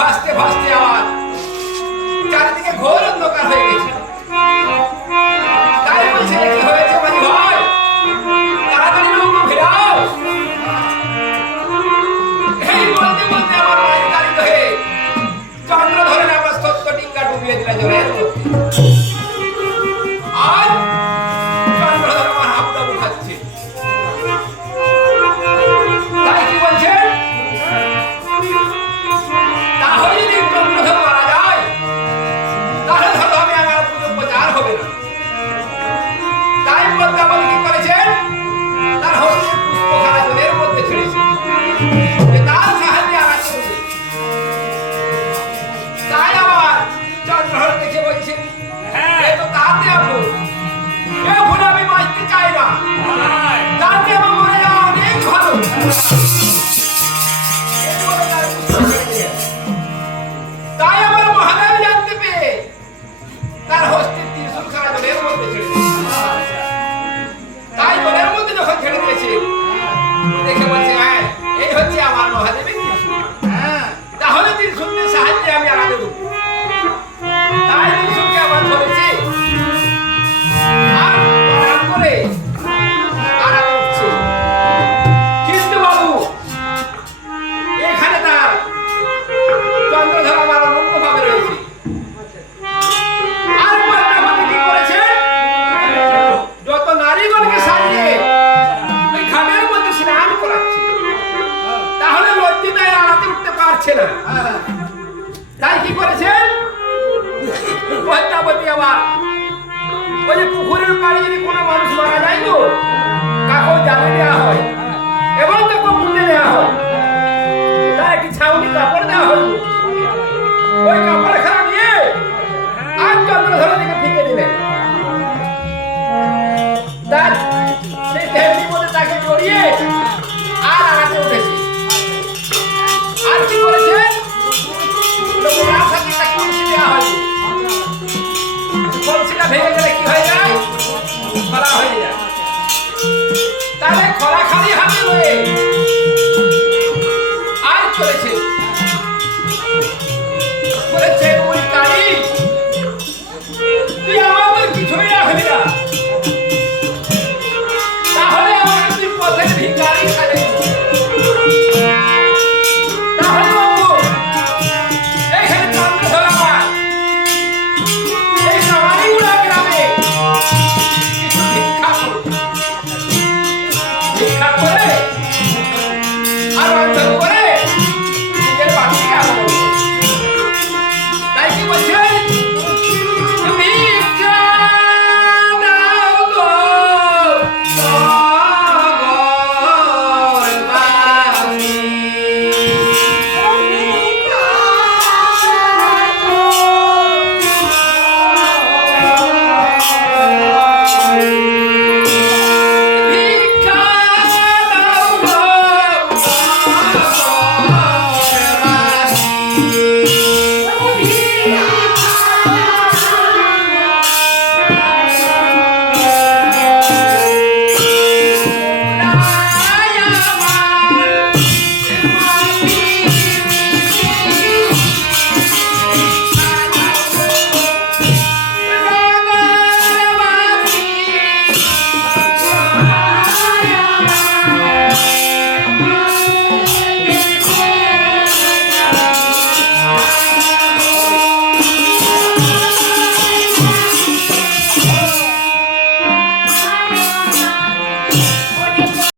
ভাসতে ভাসতে আমার চারিদিকে ঘোর অন্ধকার হয়ে গেছে। তাই বলছে কি হয়েছে মাঝি ভাই, তাড়াতাড়ি নৌকো ফেরাও। এই বলতে বলতে আমার মায়ের তাড়িত হয়ে চন্দ্র ধরে আমার সত্য ডিঙ্গা ডুবিয়ে দিলা জলের মধ্যে। আর চন্দ্র ধরে আমার হাবড়া উঠাচ্ছে। তাই কি বলছেন, তাহলে যদি চন্দ্রধর মারা যায় তাহলে ধরো আমি আমার পুজো প্রচার হবে না। তাই পদ্মাবতী কি করেছেন, তার হস্তের পুষ্পখানা জলের মধ্যে ছেড়েছে যে তার সাহায্যে আঘাত করবে। তাই আবার চন্দ্রধর দেখে বলছে এ তো তার দেয়া ফুল, এ ফুল আমি বাঁচতে চাই না, তার দেয়া মরে যাওয়া অনেক ভালো।